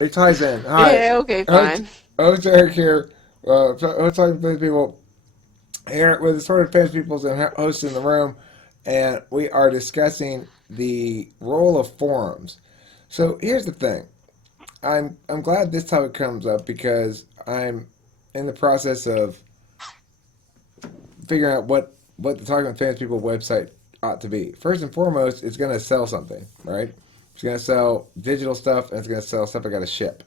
It ties in. Hi, Yeah, okay, host, fine. host Eric here. Host talking to people here with the sort of famous people and hosts in the room, and we are discussing the role of forums. So here's the thing. I'm glad this topic comes up because I'm in the process of figuring out what the Talking with Famous People website ought to be. First and foremost, it's going to sell something, right? It's going to sell digital stuff and it's going to sell stuff I got to ship.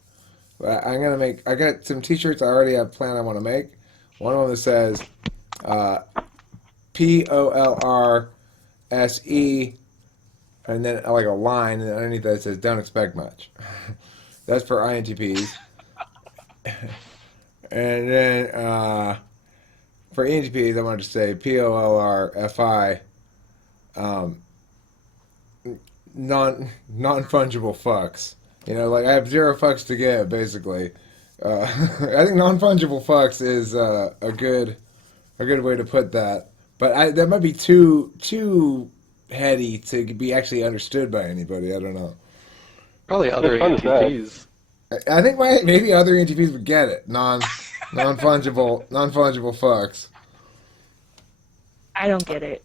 I'm gonna make. I got some T-shirts I already have planned I want to make. One of them that says uh, POLRSE, and then like a line, and underneath that it says "Don't expect much." That's for INTPs, and then for ENTPs, I wanted to say POLRFI, um, non fungible fucks. Like I have zero fucks to give, basically. I think non fungible fucks is a good way to put that. But that might be too heady to be actually understood by anybody. I don't know. Probably It's other fun to say. ENTPs. I think maybe other NTPs would get it. Non fungible fucks. I don't get it.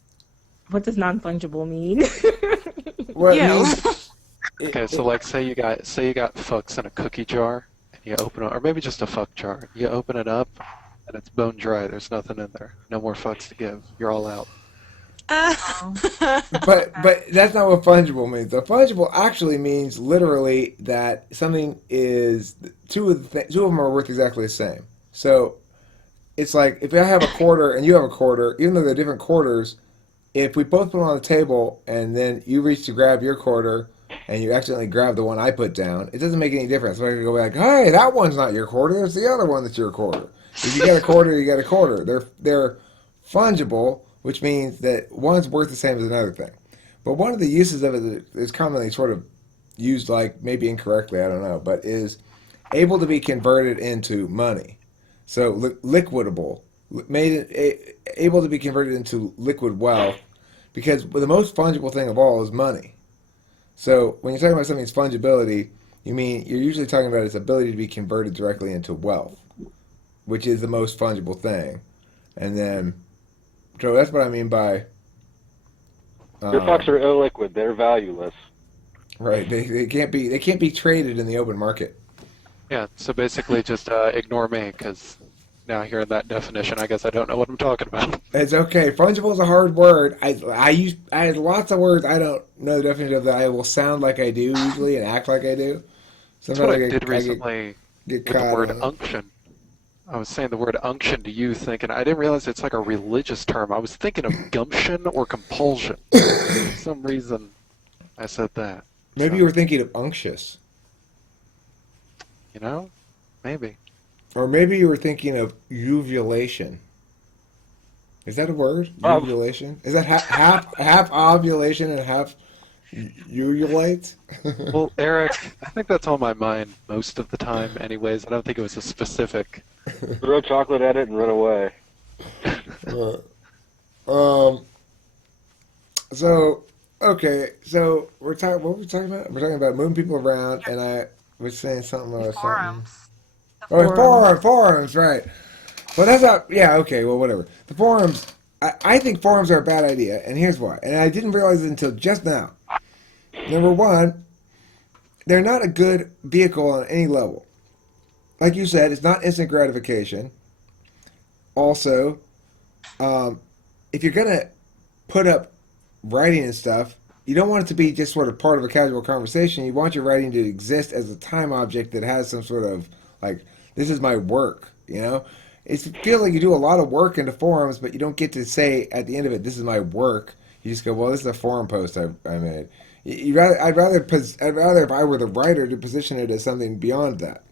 What does non-fungible mean? What it Yeah. means. Okay, so like say you got fucks in a cookie jar and you open it, or maybe just a fuck jar. You open it up and it's bone dry. There's nothing in there. No more fucks to give. You're all out. Oh, But that's not what fungible means. The fungible actually means literally that something is two of them are worth exactly the same. So it's like if I have a quarter and you have a quarter, even though they're different quarters, if we both put them on the table and then you reach to grab your quarter and you accidentally grab the one I put down, it doesn't make any difference. So I can go back, hey, that one's not your quarter. It's the other one that's your quarter. If you get a quarter, you get a quarter. They're fungible, which means that one's worth the same as another thing. But one of the uses of it is commonly sort of used, like maybe incorrectly, I don't know, but is able to be converted into money. So liquidable, able to be converted into liquid wealth, because the most fungible thing of all is money. So when you're talking about something's fungibility, you're usually talking about its ability to be converted directly into wealth, which is the most fungible thing. And then, so that's what I mean by Your fucks um, are illiquid. They're valueless. right. They can't be traded in the open market. Yeah. So basically, just ignore me because now hearing that definition, I guess I don't know what I'm talking about. It's okay. Fungible is a hard word. I had lots of words I don't know the definition of that I will sound like I do usually and act like I do. That's what Sometimes I did I get recently get with the caught word on it. unction. I was saying the word unction to you, thinking I didn't realize it's like a religious term. I was thinking of gumption or compulsion. For some reason, I said that. Maybe you So, were thinking of unctuous, you know, maybe. or maybe you were thinking of uvulation. Is that a word? Um, Uvulation? Is that half ovulation and half ululate? Well, Eric, I think that's on my mind most of the time, anyways. I don't think it was a specific. throw chocolate at it and run away. Uh, um. So okay. So we're talking. What were we talking about? We're talking about moving people around, and I was saying something about something. forums. The Oh, forums. forums, right? Well, that's not. Yeah, okay. Well, whatever. The forums. I think forums are a bad idea, and here's why. And I didn't realize it until just now. Number one, they're not a good vehicle on any level. Like you said, it's not instant gratification. Also, um, if you're gonna put up writing and stuff, you don't want it to be just sort of part of a casual conversation. You want your writing to exist as a time object that has some sort of like, this is my work. It feels like you do a lot of work into forums, but you don't get to say at the end of it, this is my work. You just go, well, this is a forum post I made. I'd rather if I were the writer to position it as something beyond that,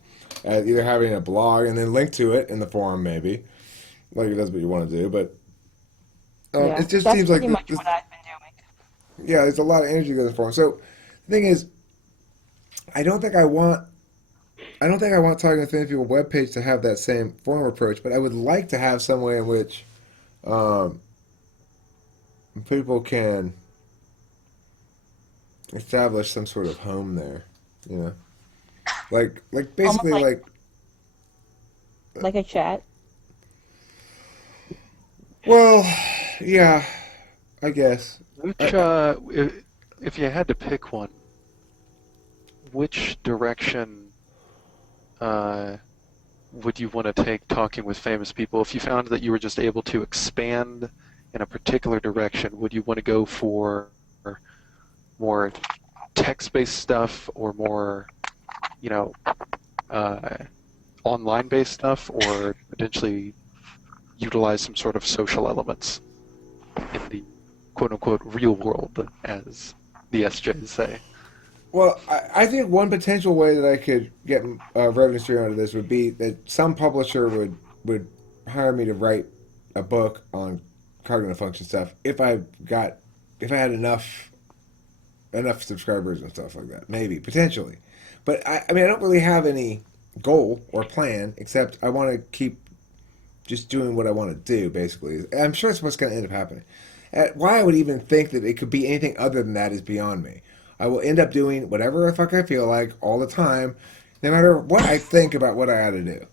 either having a blog and then link to it in the forum maybe, like if that's what you want to do. But Yeah, it just that's seems like pretty much what I've been yeah, there's a lot of energy goes for him. So the thing is, I don't think I want I don't think I want Talking with Famous People webpage to have that same form approach, but I would like to have some way in which um, people can establish some sort of home there. You know, Like Almost basically like a chat. well, yeah, I guess. Which, I, if you had to pick one, which direction uh, would you want to take talking with famous people? If you found that you were just able to expand in a particular direction, would you want to go for more text-based stuff or more, you know, uh, online-based stuff, or potentially utilize some sort of social elements in the quote-unquote real world, as the SJs say? well, I think one potential way that I could get revenue stream out of this would be that some publisher would hire me to write a book on cognitive function stuff if I had enough subscribers and stuff like that. Maybe potentially, but I mean I don't really have any goal or plan except I want to keep just doing what I want to do. Basically, I'm sure it's what's going to end up happening. Why I would even think that it could be anything other than that is beyond me. I will end up doing whatever the fuck I feel like all the time, no matter what I think about what I ought to do.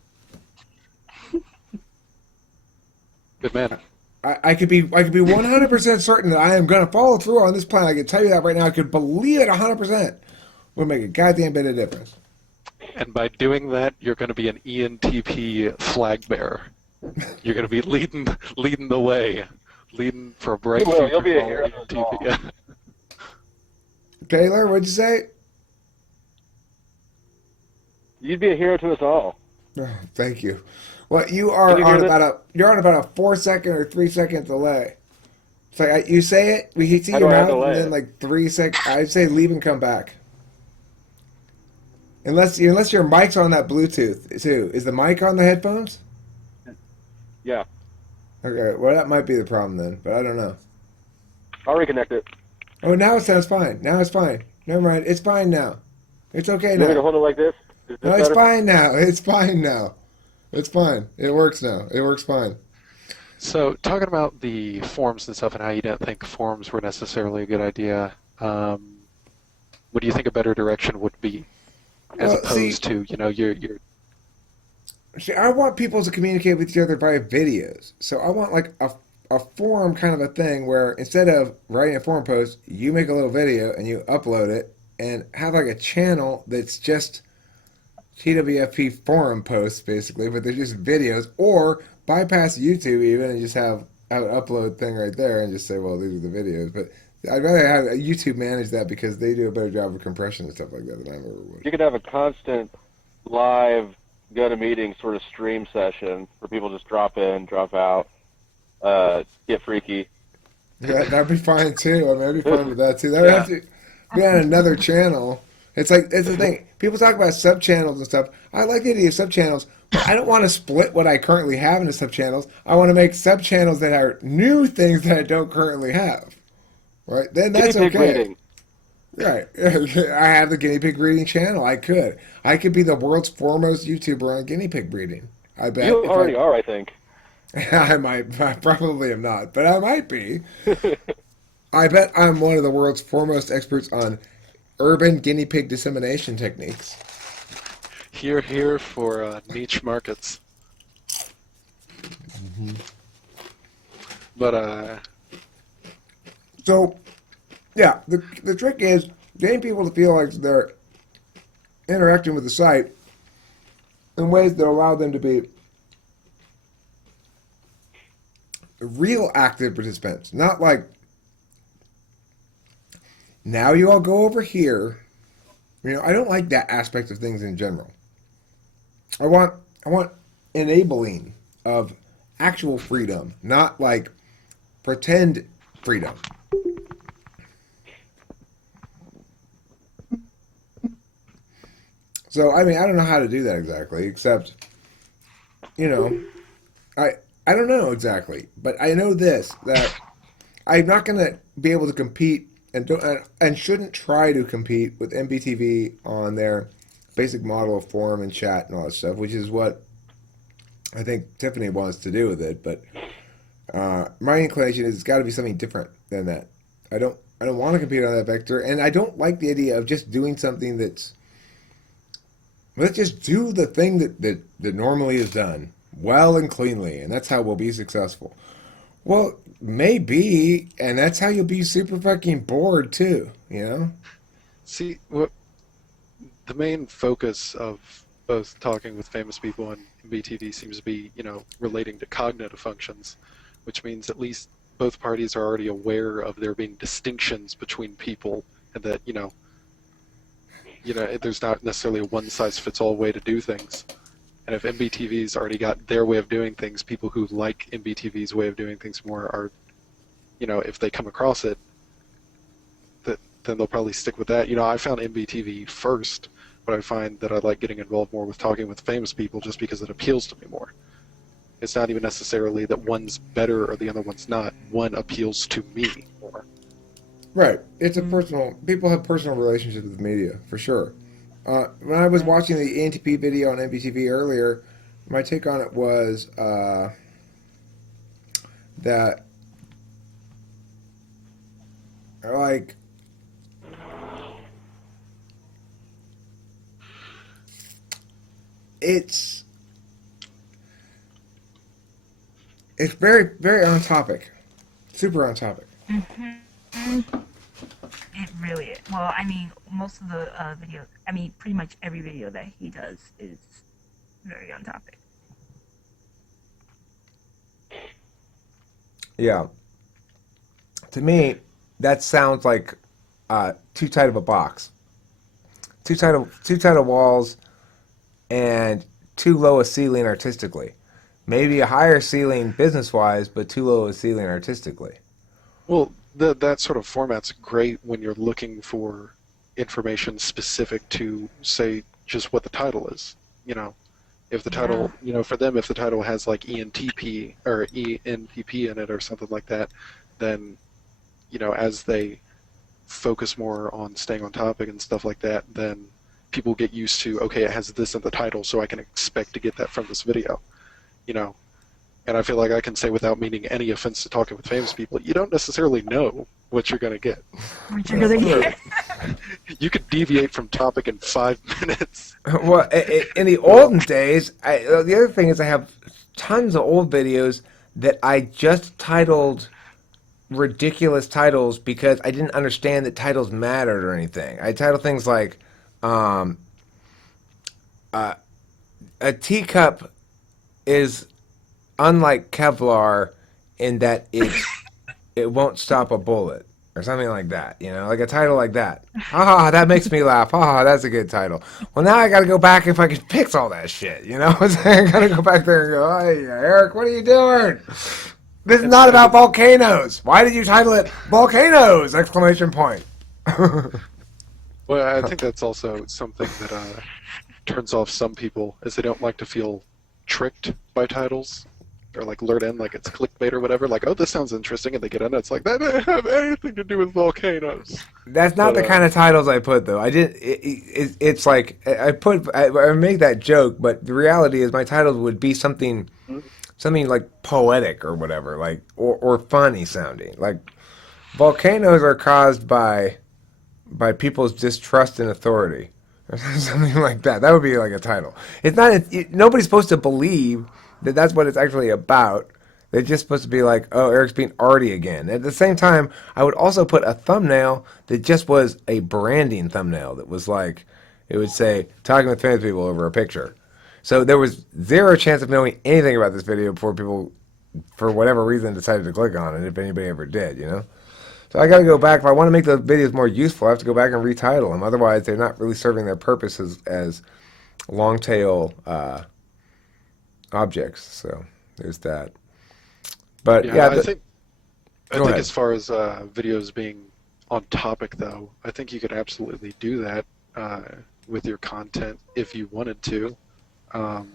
Good man. I could be 100% certain that I am going to follow through on this plan. I can tell you that right now. I could believe it 100%. Would make a goddamn bit of difference. And by doing that, you're going to be an ENTP flag bearer. You're going to be leading the way, leading for a bright You will. future. You'll be a for all hero to us all. ENTP. Yeah. Taylor, what'd you say? You'd be a hero to us all. Oh, thank you. Well, you are Did you hear on that? you're on about a 4 second or 3 second delay. It's like you say it, we can see How your do I have mouth, and delay then it? like 3 seconds. I'd say leave and come back. Unless your mic's on that Bluetooth too. Is the mic on the headphones? Yeah. Okay, well that might be the problem then, but I don't know. I'll reconnect it. Oh, now it sounds fine. Now it's fine. Never mind. It's fine now. It's okay You want me to now. hold it like this? Is No, this it's better? fine now. It's fine now. It's fine. It works now. It works fine. So, talking about the forums and stuff and how you didn't think forums were necessarily a good idea, what do you think a better direction would be? As Well, see, opposed to, you're I want people to communicate with each other via videos. So I want like a forum kind of a thing where instead of writing a forum post, you make a little video and you upload it and have like a channel that's just TWFP forum posts basically, but they're just videos, or bypass YouTube even and just have an upload thing right there and just say, well, these are the videos. But I'd rather have YouTube manage that because they do a better job of compression and stuff like that than I ever would. You could have a constant live GoToMeeting sort of stream session where people just drop in, drop out, get freaky. Yeah, that'd be fine too. I mean, I'd be fine with that too. That would have to be on another channel. It's the thing. People talk about sub channels and stuff. I like the idea of sub channels, but I don't want to split what I currently have into sub channels. I want to make sub channels that are new things that I don't currently have. Right? Then that's Guinea pig okay. reading. Right. I have the guinea pig breeding channel. I could be the world's foremost YouTuber on guinea pig breeding. I bet. You already are, I think. I might. I probably am not, but I might be. I bet I'm one of the world's foremost experts on urban guinea pig dissemination techniques. here for niche markets. But So, yeah, the trick is getting people to feel like they're interacting with the site in ways that allow them to be real active participants, not like now you all go over here. I don't like that aspect of things in general. I want enabling of actual freedom, not like pretend freedom. So I mean, I don't know how to do that exactly, except I I don't know exactly, but I know this that I'm not going to be able to compete and shouldn't try to compete with MBTV on their basic model of forum and chat and all that stuff, which is what I think Tiffany wants to do with it. But my inclination is it's got to be something different than that. I don't want to compete on that vector, and I don't like the idea of just doing something that's Let's just do the thing that normally is done well and cleanly, and that's how we'll be successful. Well, maybe, and that's how you'll be super fucking bored too, you know? See, what the main focus of both talking with famous people and MBTV seems to be, relating to cognitive functions, which means at least both parties are already aware of there being distinctions between people, and that, there's not necessarily a one-size-fits-all way to do things. And if MBTV's already got their way of doing things, people who like MBTV's way of doing things more are, if they come across it, then they'll probably stick with that. I found MBTV first, but I find that I like getting involved more with talking with famous people just because it appeals to me more. It's not even necessarily that one's better or the other one's not. One appeals to me more. Right. It's a personal. People have personal relationships with media for sure. When I was watching the ENTP video on MBTV earlier, my take on it was that like it's very very on topic, super on topic. It really is. Well, I mean, most of the videos, I mean, pretty much every video that he does is very on topic. Yeah. To me, that sounds like too tight of a box, too tight of walls, and too low a ceiling artistically. Maybe a higher ceiling business wise, but too low a ceiling artistically. Well, that sort of format's great when you're looking for information specific to, say, just what the title is. If the title, for them, if the title has like ENTP or ENPP in it or something like that, then, as they focus more on staying on topic and stuff like that, then people get used to, okay, it has this in the title, so I can expect to get that from this video. And I feel like I can say without meaning any offense to talking with famous people, you don't necessarily know what you're going to get. What you're gonna get? You could deviate from topic in 5 minutes. Well, in the olden days, the other thing is I have tons of old videos that I just titled ridiculous titles because I didn't understand that titles mattered or anything. I titled things like a teacup is unlike Kevlar in that it won't stop a bullet or something like that, like a title like that. Ha, that makes me laugh. Ha, that's a good title. Well, now I got to go back if I can fix all that shit, I got to go back there and go, hey, Eric, what are you doing? This is not about volcanoes. Why did you title it Volcanoes! Exclamation point. Well, I think that's also something that turns off some people, is they don't like to feel tricked by titles, or like lured in like it's clickbait or whatever. Like, oh, this sounds interesting, and they get in it. It's like, that doesn't have anything to do with volcanoes. That's not the kind of titles I put, though. I did. It's like I make that joke, but the reality is my titles would be something like poetic or whatever, like or funny sounding. Like volcanoes are caused by people's distrust in authority or something like that. That would be like a title. It's not. Nobody's supposed to believe that that's what it's actually about. They're just supposed to be like, oh, Eric's being arty again. At the same time, I would also put a thumbnail that just was a branding thumbnail that was like, it would say, talking with famous people over a picture. So there was zero chance of knowing anything about this video before people, for whatever reason, decided to click on it, if anybody ever did, So I got to go back. If I want to make the videos more useful, I have to go back and retitle them. Otherwise, they're not really serving their purpose as long tail objects. So there's that. But yeah, I think as far as videos being on topic, though, I think you could absolutely do that with your content if you wanted to, and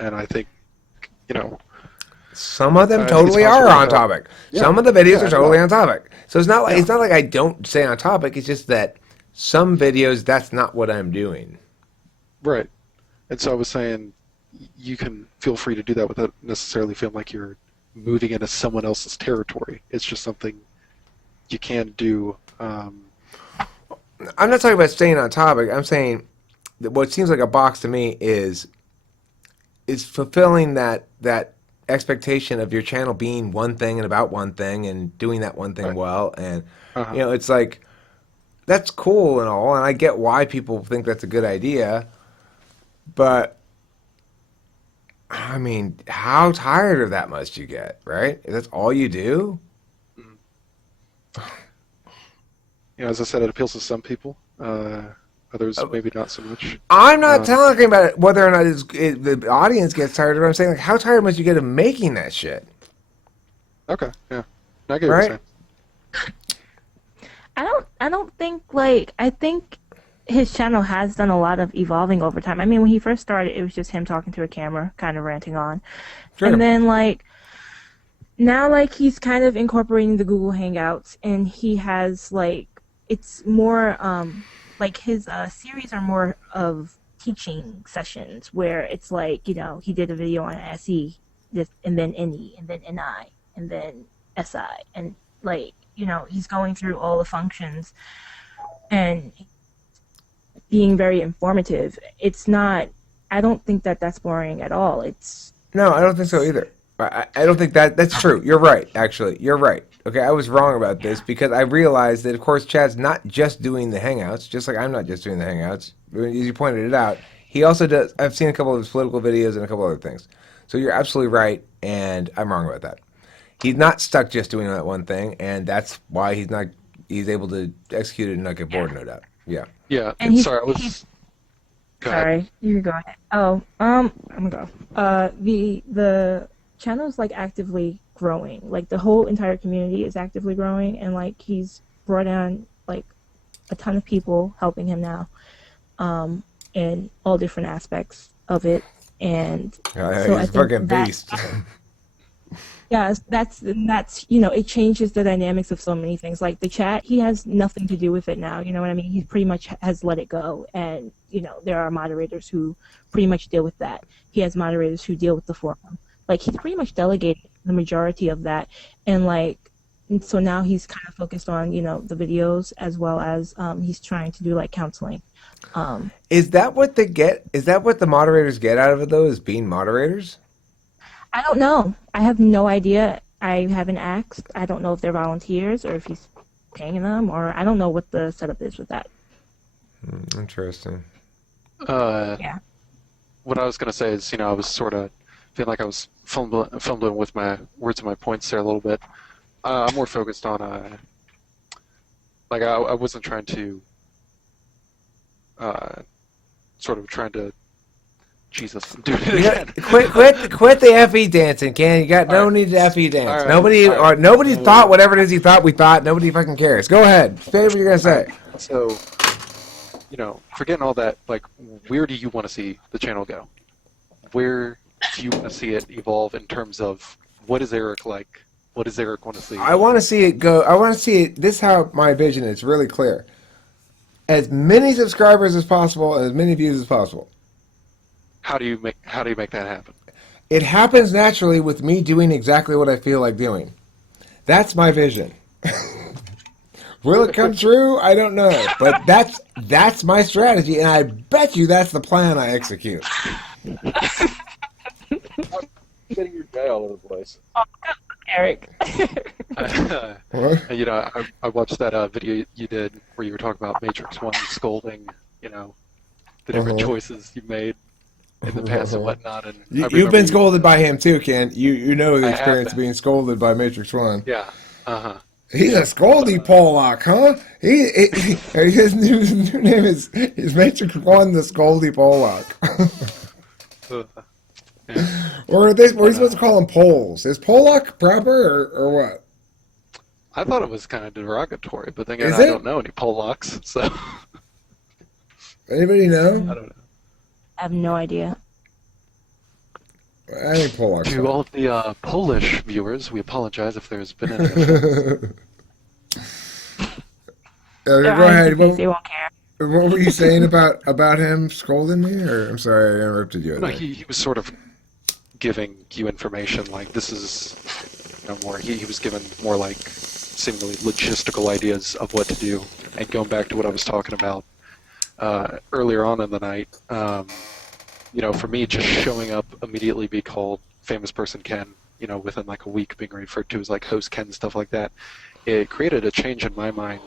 I think some of them totally are on topic. Yeah. Some of the videos are totally on topic. So it's not like I don't stay on topic. It's just that some videos that's not what I'm doing. Right. And so I was saying, you can feel free to do that without necessarily feeling like you're moving into someone else's territory. It's just something you can do. I'm not talking about staying on topic. I'm saying what seems like a box to me is fulfilling that expectation of your channel being one thing and about one thing and doing that one thing Right. well. And Uh-huh. it's like that's cool and all, and I get why people think that's a good idea, but I mean, how tired of that must you get, right? If that's all you do. Mhm. As I said, it appeals to some people. Others maybe not so much. I'm not Um, talking about whether or not the audience gets tired of it. I'm saying, like, how tired must you get of making that shit, okay, yeah. I get what you're right? saying. I don't think like I think his channel has done a lot of evolving over time. I mean, when he first started, it was just him talking to a camera, kind of ranting on, and Sure. then like now like he's kind of incorporating the Google Hangouts, and he has like it's more like his series are more of teaching sessions where it's like he did a video on SE, this and then NE and then NI and then SI, and like he's going through all the functions and being very informative. It's not. I don't think that that's boring at all. No, I don't think so either. I don't think that's true. You're right, actually. You're right. Okay, I was wrong about this Yeah. because I realized that, of course, Chad's not just doing the Hangouts, just like I'm not just doing the Hangouts. As you pointed it out, he also does. I've seen a couple of his political videos and a couple other things. So you're absolutely right, and I'm wrong about that. He's not stuck just doing that one thing, and that's why he's able to execute it and not get bored, no doubt. Yeah. Yeah, And he's sorry, I he's was... Go ahead. sorry. You can go ahead. Oh, I'm gonna go. The channel's like actively growing. Like the whole entire community is actively growing, and like he's brought on like a ton of people helping him now, in all different aspects of it. And so I He's a think fucking that beast. yeah, that's it changes the dynamics of so many things. Like the chat, he has nothing to do with it now. You know what I mean? He pretty much has let it go, and there are moderators who pretty much deal with that. He has moderators who deal with the forum. Like he's pretty much delegated the majority of that, and so now he's kind of focused on the videos as well as he's trying to do like counseling. Is that what they get? Is that what the moderators get out of it, though? Is being moderators? I don't know. I have no idea. I haven't asked. I don't know if they're volunteers or if he's paying them, or I don't know what the setup is with that. Interesting. Yeah. What I was going to say is, I was sort of feeling like I was fumbling with my words and my points there a little bit. I'm more focused on, like, I wasn't trying to, sort of trying to, Jesus, I'm doing it again. Quit the FE dancing, Ken. You got no All right. need to FE dance. All right. Nobody All right. nobody So- thought whatever it is he thought we thought. Nobody fucking cares. Go ahead. Say what you're gonna say. So, forgetting all that, like, where do you want to see the channel go? Where do you want to see it evolve in terms of what is Eric like? What does Eric want to see? I want to see it go. I want to see it. This is how my vision is really clear. As many subscribers as possible and as many views as possible. How do you make that happen? It happens naturally with me doing exactly what I feel like doing. That's my vision. Will it come true? I don't know, but that's my strategy, and I bet you that's the plan I execute. Getting your guy all over the place. Eric. What? I watched that video you did where you were talking about Matrix 1 scolding, the different choices you made in the past and whatnot. And I You've remember been scolded by him too, Ken. You know the I have experience of been. being scolded by Matrix One. Yeah. Uh-huh. He's a scoldy Pollock, huh? His new name is Matrix One, the Scoldy Pollock. Yeah. Or are we supposed to call him Poles? Is Pollock proper or what? I thought it was kind of derogatory, but then again, Is I it? don't know any Polacks, so Anybody know? I don't know. I have no idea. I think Pollock's To fine. all of the Polish viewers, we apologize if there's been any. Go Their eyes ahead. are big, they won't care. What were you saying about him scolding me? Or I'm sorry, I interrupted you. No, he was sort of giving you information like this is more. He was given more like seemingly logistical ideas of what to do, and going back to what I was talking about earlier on in the night. For me, just showing up immediately be called famous person Ken, within like a week being referred to as like host Ken, stuff like that, it created a change in my mind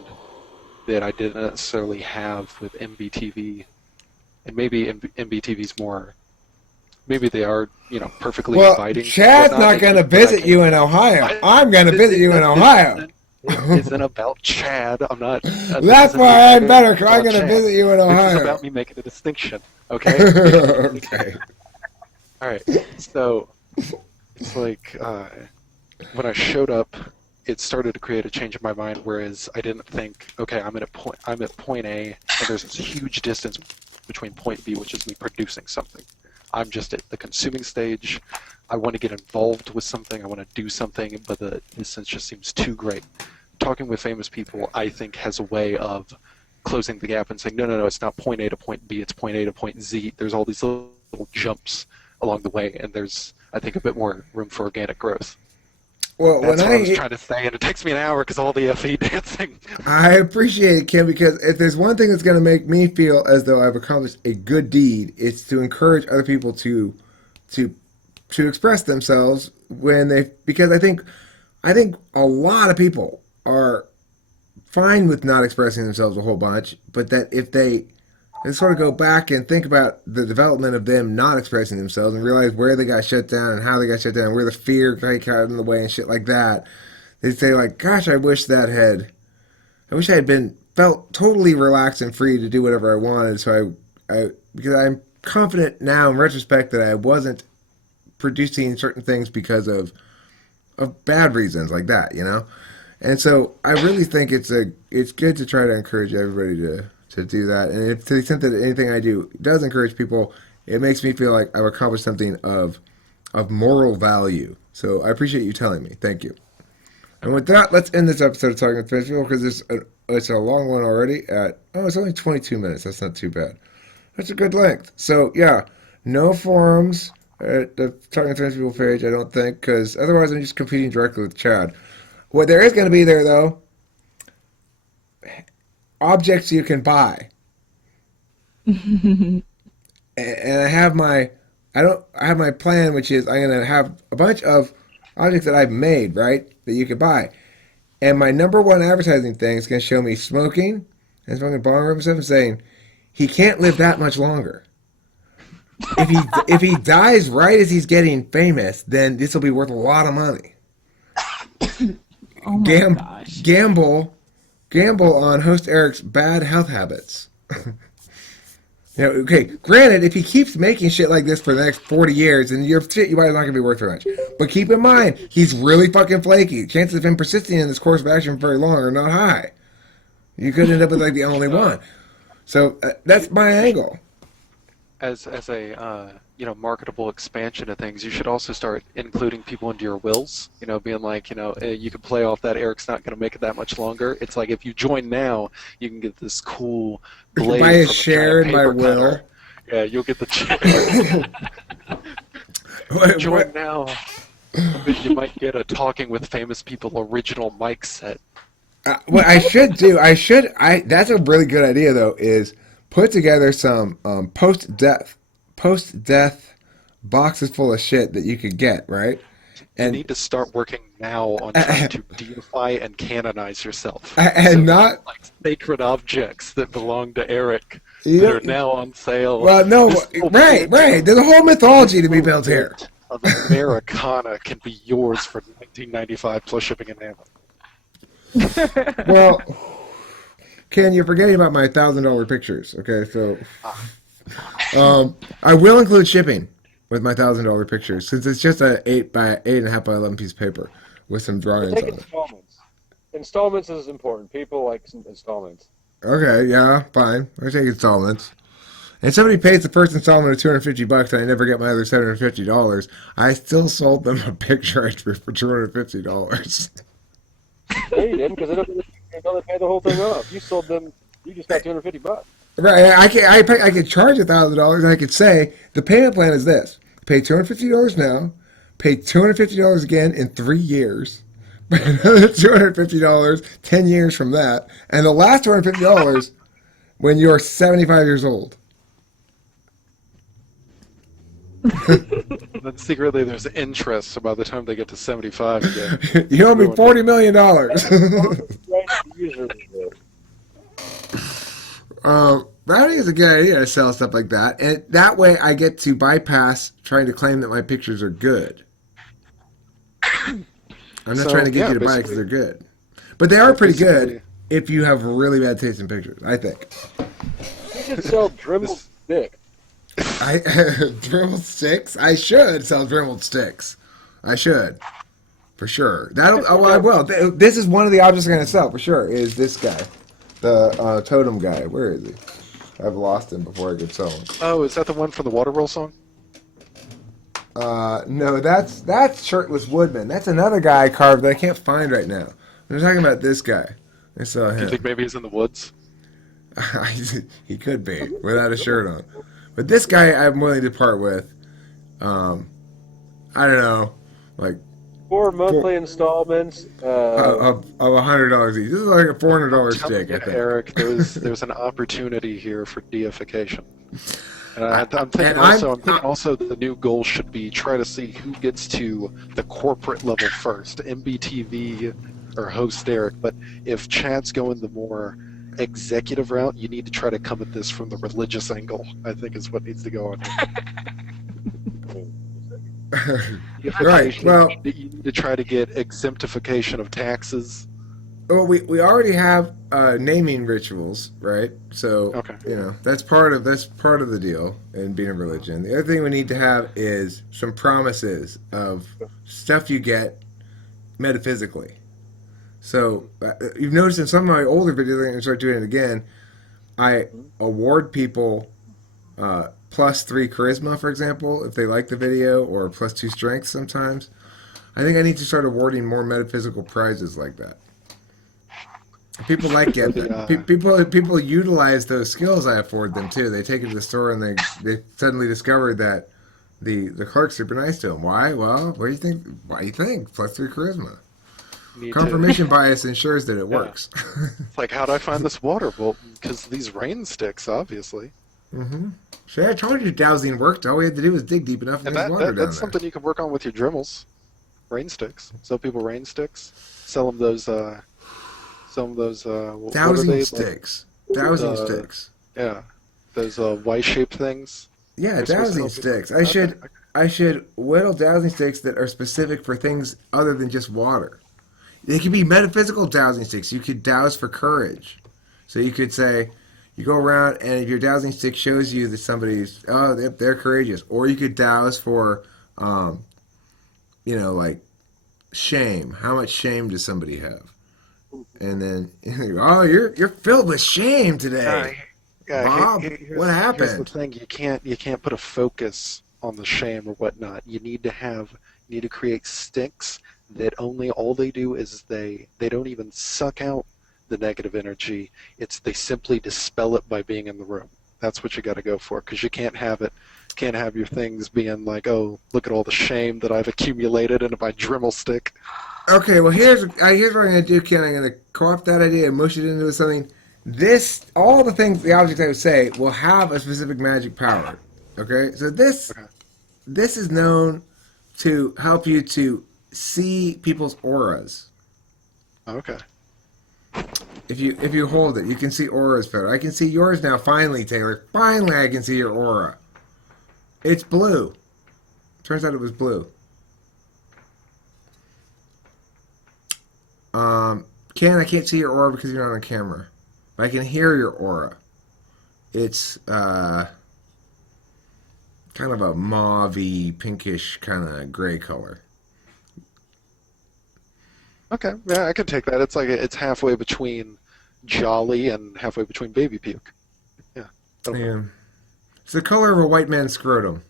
that I didn't necessarily have with MBTV. And maybe MBTV's more, maybe they are, perfectly inviting. Chad's not going to visit you in Ohio. I'm going to visit you in Ohio. It isn't about Chad. I'm not. That's why I'm better, because I'm going to visit you in Ohio. This is about me making a distinction, okay? Okay. All right. So it's like when I showed up, it started to create a change in my mind. Whereas I didn't think, okay, I'm at point A, and there's this huge distance between point B, which is me producing something. I'm just at the consuming stage. I want to get involved with something. I want to do something, but the distance just seems too great. Talking with famous people, I think, has a way of closing the gap and saying, no, it's not point A to point B, it's point A to point Z. There's all these little jumps along the way, and there's, I think, a bit more room for organic growth. Well, That's what I was trying to say, and it takes me an hour because all the FE dancing. I appreciate it, Kim, because if there's one thing that's going to make me feel as though I've accomplished a good deed, it's to encourage other people to express themselves because I think a lot of people are fine with not expressing themselves a whole bunch, but that if they sort of go back and think about the development of them not expressing themselves and realize where they got shut down and how they got shut down, where the fear got in the way and shit like that, they say like, gosh, I wish I had felt totally relaxed and free to do whatever I wanted. So because I'm confident now in retrospect that I wasn't producing certain things because of bad reasons like that, And so I really think it's good to try to encourage everybody to do that. And if, to the extent that anything I do does encourage people, it makes me feel like I've accomplished something of moral value. So I appreciate you telling me. Thank you. And with that, let's end this episode of Talking with Famous People because it's a long one already. It's only 22 minutes. That's not too bad. That's a good length. So yeah, no forums at the Talking with Famous People page, I don't think, because otherwise I'm just competing directly with Chad. What there is going to be there, though, objects you can buy. And I have my plan, which is I'm going to have a bunch of objects that I've made, right, that you can buy. And my number one advertising thing is going to show me smoking and smoking bong rip and stuff and saying, he can't live that much longer. If he dies right as he's getting famous, then this will be worth a lot of money. Oh my gosh. Gamble on host Eric's bad health habits. Okay, granted, if he keeps making shit like this for the next 40 years, then your shit you might not going to be worth very much. But keep in mind, he's really fucking flaky. Chances of him persisting in this course of action for very long are not high. You could end up with like the only one. So that's my angle. As a marketable expansion of things, you should also start including people into your wills. Being like, you can play off that Eric's not going to make it that much longer. It's like if you join now, you can get this cool blade. Buy a from share in my will. Cutter. Yeah, you'll get the share. Join now. You might get a Talking with Famous People original mic set. What I should do, that's a really good idea though, is put together some post-death boxes full of shit that you could get, right? And you need to start working now on trying to deify and canonize yourself. And not like sacred objects that belong to Eric that are now on sale. Well, no, right. There's a whole mythology to be built here. Of Americana can be yours for $19.95 plus shipping and handling. Well, Ken, you're forgetting about my $1,000 pictures. Okay, so I will include shipping with my $1,000 pictures since it's just a 8 by 8.5 by 11 piece of paper with some drawings Take on it. installments. Installments is important. People like installments. Okay, yeah, fine. I'll take installments. And somebody pays the first installment of $250 and I never get my other $750. I still sold them a picture for $250. No, you didn't, because they don't pay the whole thing off. You sold them. You just got $250. Right, I could charge $1,000 and I could say the payment plan is this: pay $250 now, pay $250 again in 3 years, another $250 10 years from that, and the last $250 when you're 75 years old. Then secretly there's interest, so by the time they get to 75, You owe me ruined $40 it. million. But I think it's a good idea to sell stuff like that, and that way I get to bypass trying to claim that my pictures are good. I'm not So, trying to get yeah, you to buy it because basically- they're good, but they are pretty good basically- if you have really bad taste in pictures. I think. You should sell Dremel sticks. I Dremel sticks. I should sell Dremel sticks. I should, for sure. That'll. Oh, well, I will. This is one of the objects I'm going to sell for sure. Is this guy, the totem guy? Where is he? I've lost him before I could sell him. Oh, is that the one from the Waterworld song? No, that's Shirtless Woodman. That's another guy I carved that I can't find right now. I'm talking about this guy. I saw Do you him. think maybe he's in the woods? He could be without a shirt on, but this guy I'm willing to part with. I don't know, like 4 monthly installments. of $100 each. This is like a $400 Tell me, stick, I think. Eric, there's an opportunity here for deification. And I'm thinking And also the new goal should be try to see who gets to the corporate level first, MBTV or host Eric. But if Chad's going the more executive route, you need to try to come at this from the religious angle, I think is what needs to go on here. Right. Well, You need to try to get exemptification of taxes. well, we already have naming rituals, right? So Okay. that's part of the deal in being a religion. The other thing we need to have is some promises of stuff you get metaphysically. So you've noticed in some of my older videos, I'm going to start doing it again. I award people +3 charisma, for example, if they like the video, or +2 strength sometimes. I think I need to start awarding more metaphysical prizes like that. People like it. People utilize those skills I afford them too. They take it to the store and they suddenly discovered that the clerk's super nice to them. Why? Well, what do you think? Why do you think? +3 charisma. Need Confirmation bias ensures that it works. It's like, how'd I find this water? Well, because these rain sticks, obviously. Mm-hmm. See, I told you dowsing worked. All we had to do was dig deep enough and And there's water down that's there. something you can work on with your Dremels. Rain sticks. Sell people rain sticks. Sell them those. What are Dowsing they? sticks. Dowsing uh, sticks. Yeah, those Y-shaped things. Yeah, They're supposed to dowsing help you. sticks. Okay. I should whittle dowsing sticks that are specific for things other than just water. They could be metaphysical dowsing sticks. You could douse for courage. So you could say, you go around and if your dowsing stick shows you that somebody's, they're courageous. Or you could douse for, like shame. How much shame does somebody have? And then, you're filled with shame today. Bob, what Here's happened? the thing: you can't put a focus on the shame or whatnot. You need to create sticks that all they do is they don't even suck out the negative energy. They simply dispel it by being in the room. That's what you got to go for, because you can't have your things being like, oh, look at all the shame that I've accumulated into my Dremel stick. Okay, well here's what I'm gonna do, Ken. I'm gonna co-opt that idea and mush it into something. All the things, the objects I would say, will have a specific magic power. Okay, so this is known to help you to see people's auras. Okay. If you hold it, you can see auras better. I can see yours now. Finally, Taylor. Finally, I can see your aura. It's blue. Turns out it was blue. Ken, I can't see your aura because you're not on camera. But I can hear your aura. It's kind of a mauve-y, pinkish, kind of gray color. Okay, yeah, I can take that. It's halfway between jolly and halfway between baby puke. Yeah. Yeah. It's the color of a white man's scrotum.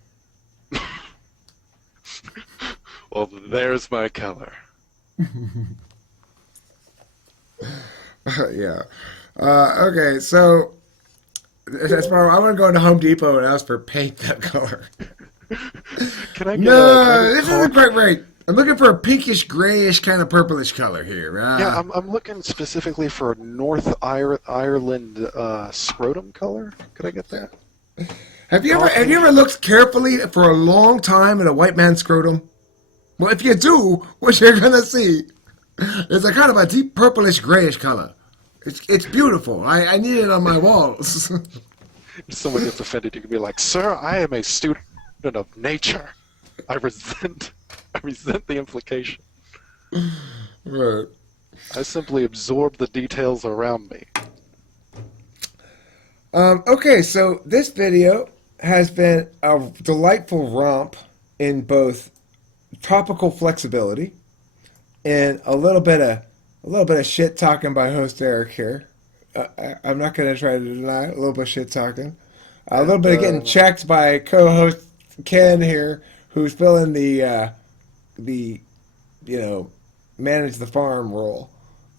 Well, there's my color. Yeah. Okay, so that's why I want to go into Home Depot and ask for paint that color. Can I get No, this isn't quite right. I'm looking for a pinkish, grayish, kind of purplish color here. Yeah, I'm looking specifically for North Ireland scrotum color. Could I get that? Have you ever looked carefully for a long time at a white man's scrotum? Well, if you do, what you're gonna see is a kind of a deep purplish, grayish color. It's beautiful. I need it on my walls. If someone gets offended, you can be like, "Sir, I am a student of nature. I resent the implication. Right. I simply absorb the details around me." Okay, so this video has been a delightful romp in both topical flexibility and a little bit of shit talking by host Eric here. I'm not going to try to deny it. A little bit of shit talking, a little bit of getting checked by co-host Ken here, who's filling the manage the farm role,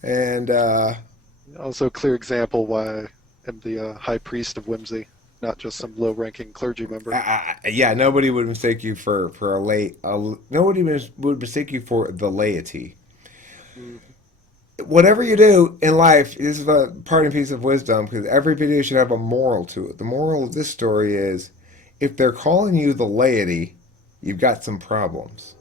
and Also, a clear example why I am the high priest of whimsy, not just some low-ranking clergy member. yeah, nobody would mistake you for nobody would mistake you for the laity. Whatever you do in life, this is a parting piece of wisdom, because every video should have a moral to it. The moral of this story is, if they're calling you the laity, you've got some problems.